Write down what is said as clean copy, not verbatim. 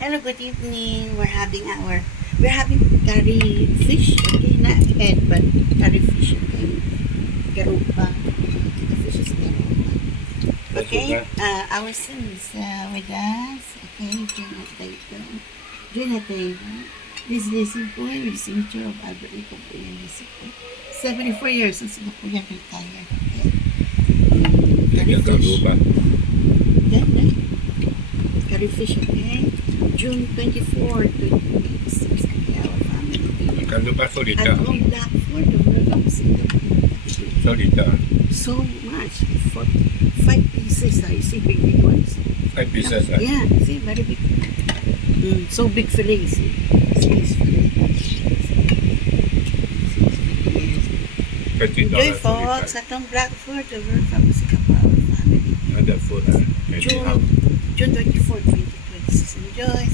Hello, good evening. We're having curry fish. Okay, not head, but curry fish. Okay, garupa. The fish is garupa. Okay, our son is with us. Okay, Jonathan. This lesson po ay signature of Albert Rico po yung lesson po. 74 years ang Singaporean retired. Okay. Garupa. Then, curry fish, okay? June 24, 2026, okay, our family. Garupa solita. At home black for the world of Singapore. Solita. So much. For 5 pieces, I see big ones. 5 pieces. Yeah, see, very big. So big fillet, see? See this fillet? $30 Enjoy, folks. At home black for the world of Singapore, our family. Other food. June 24, 2026. Enjoy.